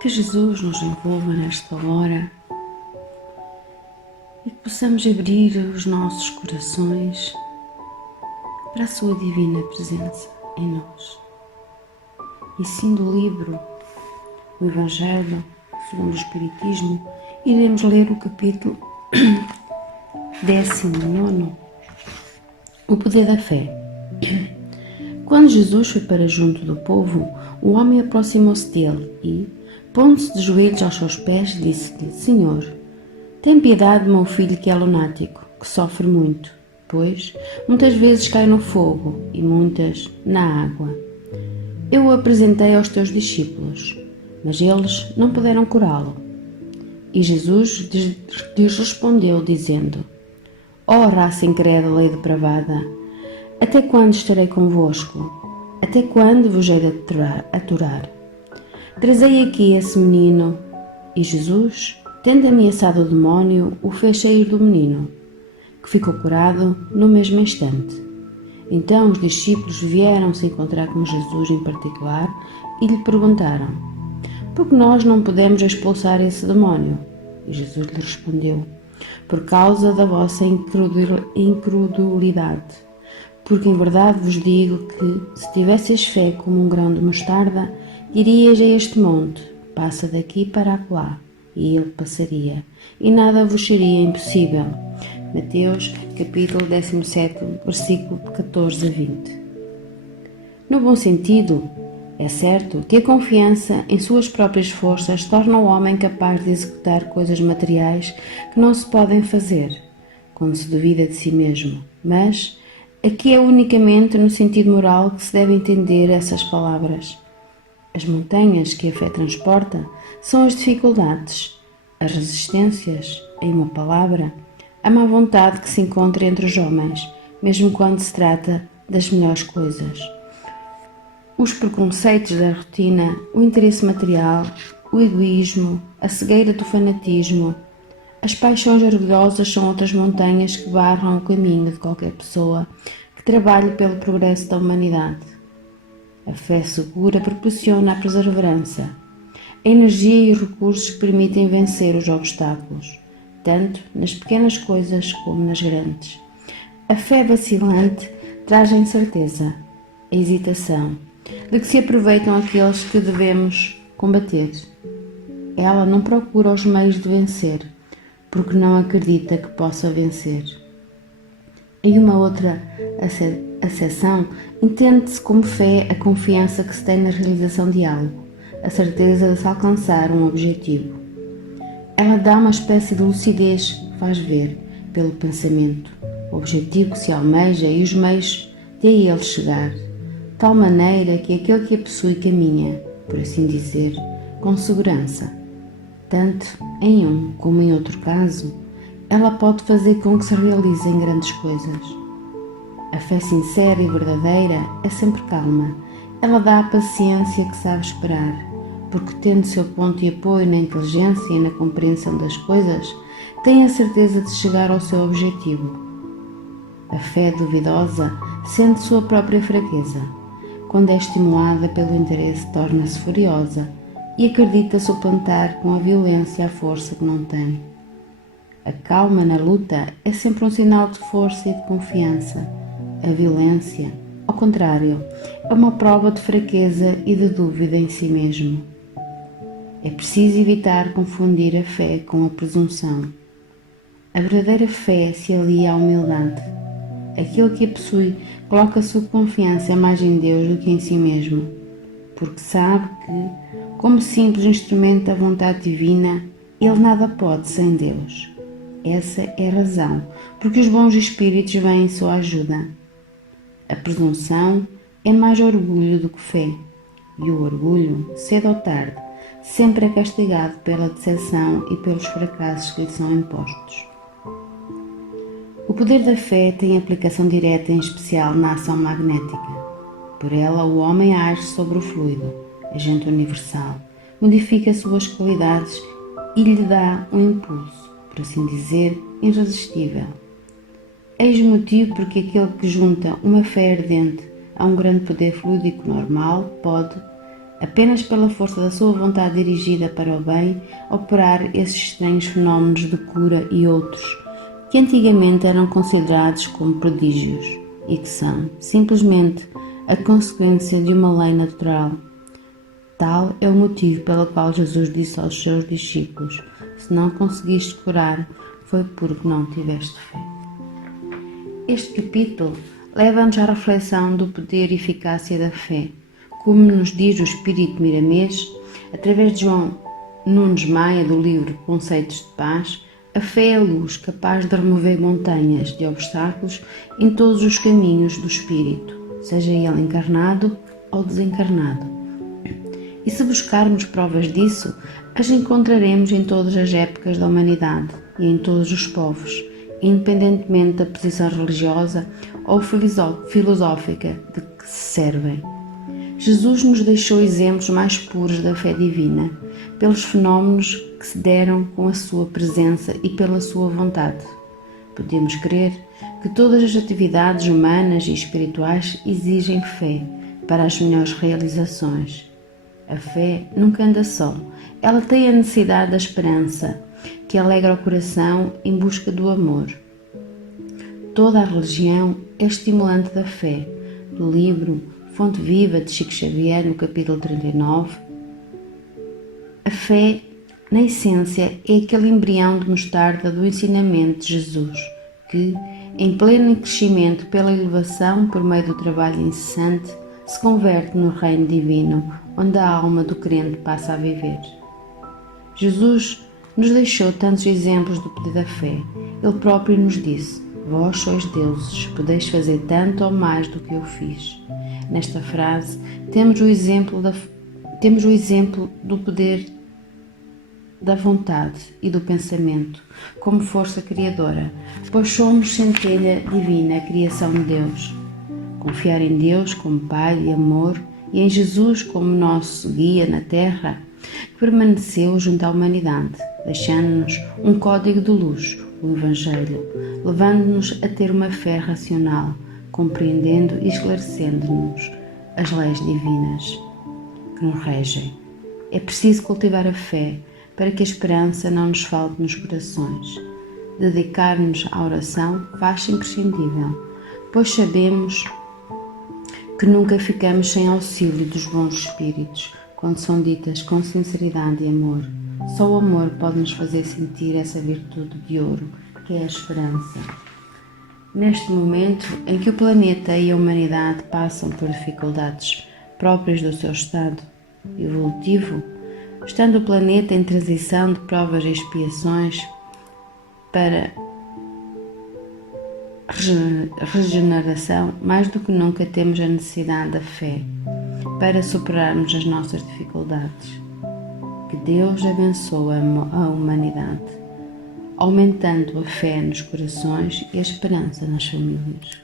Que Jesus nos envolva nesta hora e que possamos abrir os nossos corações para a sua divina presença em nós. E sim, do livro O Evangelho segundo o Espiritismo, iremos ler o capítulo 19, o poder da fé. Quando Jesus foi para junto do povo, o homem aproximou-se dele e, pondo-se de joelhos aos seus pés, disse-lhe: Senhor, tem piedade do meu filho que é lunático, que sofre muito, pois muitas vezes cai no fogo e muitas na água. Eu o apresentei aos teus discípulos, mas eles não puderam curá-lo. E Jesus lhes respondeu, dizendo: Ó raça incrédula e depravada, até quando estarei convosco? Até quando vos hei de aturar? Trazei aqui esse menino. E Jesus, tendo ameaçado o demónio, o fez sair do menino, que ficou curado no mesmo instante. Então os discípulos vieram se encontrar com Jesus em particular e lhe perguntaram: Por que nós não podemos expulsar esse demónio? E Jesus lhe respondeu: Por causa da vossa incredulidade. Porque em verdade vos digo que, se tivesseis fé como um grão de mostarda, dirias a este monte: Passa daqui para acolá, e ele passaria, e nada vos seria impossível. Mateus, capítulo 17, versículo 14 a 20. No bom sentido, é certo que a confiança em suas próprias forças torna o homem capaz de executar coisas materiais que não se podem fazer, quando se duvida de si mesmo. Mas aqui é unicamente no sentido moral que se deve entender essas palavras. As montanhas que a fé transporta são as dificuldades, as resistências, em uma palavra, a má vontade que se encontra entre os homens, mesmo quando se trata das melhores coisas. Os preconceitos da rotina, o interesse material, o egoísmo, a cegueira do fanatismo, as paixões orgulhosas são outras montanhas que barram o caminho de qualquer pessoa que trabalhe pelo progresso da humanidade. A fé segura proporciona a perseverança, a energia e os recursos que permitem vencer os obstáculos, tanto nas pequenas coisas como nas grandes. A fé vacilante traz a incerteza, a hesitação, de que se aproveitam aqueles que devemos combater. Ela não procura os meios de vencer, porque não acredita que possa vencer. Em uma outra acessão, entende-se como fé a confiança que se tem na realização de algo, a certeza de se alcançar um objetivo. Ela dá uma espécie de lucidez que faz ver, pelo pensamento, o objetivo que se almeja e os meios de a ele chegar, de tal maneira que aquele que a possui caminha, por assim dizer, com segurança. Tanto em um como em outro caso, ela pode fazer com que se realizem grandes coisas. A fé sincera e verdadeira é sempre calma. Ela dá a paciência que sabe esperar, porque tendo seu ponto de apoio na inteligência e na compreensão das coisas, tem a certeza de chegar ao seu objetivo. A fé duvidosa sente sua própria fraqueza. Quando é estimulada pelo interesse, torna-se furiosa e acredita suplantar com a violência a força que não tem. A calma na luta é sempre um sinal de força e de confiança. A violência, ao contrário, é uma prova de fraqueza e de dúvida em si mesmo. É preciso evitar confundir a fé com a presunção. A verdadeira fé se alia à humildade. Aquele que a possui coloca a sua confiança mais em Deus do que em si mesmo, porque sabe que, como simples instrumento da vontade divina, ele nada pode sem Deus. Essa é a razão porque os bons espíritos vêm em sua ajuda. A presunção é mais orgulho do que fé, e o orgulho, cedo ou tarde, sempre é castigado pela decepção e pelos fracassos que lhe são impostos. O poder da fé tem aplicação direta, em especial na ação magnética. Por ela, o homem age sobre o fluido, agente universal, modifica suas qualidades e lhe dá um impulso, por assim dizer, irresistível. Eis o motivo porque aquele que junta uma fé ardente a um grande poder fluídico normal pode, apenas pela força da sua vontade dirigida para o bem, operar esses estranhos fenómenos de cura e outros, que antigamente eram considerados como prodígios e que são, simplesmente, a consequência de uma lei natural. Tal é o motivo pelo qual Jesus disse aos seus discípulos: se não conseguiste curar, foi porque não tiveste fé. Este capítulo leva-nos à reflexão do poder e eficácia da fé, como nos diz o Espírito Miramês, através de João Nunes Maia, do livro Conceitos de Paz. A fé é a luz capaz de remover montanhas de obstáculos em todos os caminhos do Espírito, seja ele encarnado ou desencarnado. E se buscarmos provas disso, as encontraremos em todas as épocas da humanidade e em todos os povos, independentemente da posição religiosa ou filosófica de que se servem. Jesus nos deixou exemplos mais puros da fé divina, pelos fenómenos que se deram com a sua presença e pela sua vontade. Podemos crer que todas as atividades humanas e espirituais exigem fé para as melhores realizações. A fé nunca anda só, ela tem a necessidade da esperança, que alegra o coração em busca do amor. Toda a religião é estimulante da fé. Do livro Fonte Viva de Chico Xavier, no capítulo 39, a fé, na essência, é aquele embrião de mostarda do ensinamento de Jesus, que, em pleno crescimento pela elevação por meio do trabalho incessante, se converte no reino divino, onde a alma do crente passa a viver. Jesus nos deixou tantos exemplos do poder da fé. Ele próprio nos disse: vós sois deuses, podeis fazer tanto ou mais do que eu fiz. Nesta frase temos o exemplo do poder da vontade e do pensamento como força criadora, pois somos centelha divina, criação de Deus. Confiar em Deus como Pai e amor e em Jesus como nosso guia na terra, que permaneceu junto à humanidade, deixando-nos um código de luz, o Evangelho, levando-nos a ter uma fé racional, compreendendo e esclarecendo-nos as leis divinas que nos regem. É preciso cultivar a fé para que a esperança não nos falte nos corações. Dedicar-nos à oração faz-se imprescindível, pois sabemos que nunca ficamos sem auxílio dos bons espíritos, quando são ditas com sinceridade e amor. Só o amor pode nos fazer sentir essa virtude de ouro, que é a esperança. Neste momento em que o planeta e a humanidade passam por dificuldades próprias do seu estado evolutivo, estando o planeta em transição de provas e expiações para regeneração, mais do que nunca temos a necessidade da fé para superarmos as nossas dificuldades. Que Deus abençoe a humanidade, aumentando a fé nos corações e a esperança nas famílias.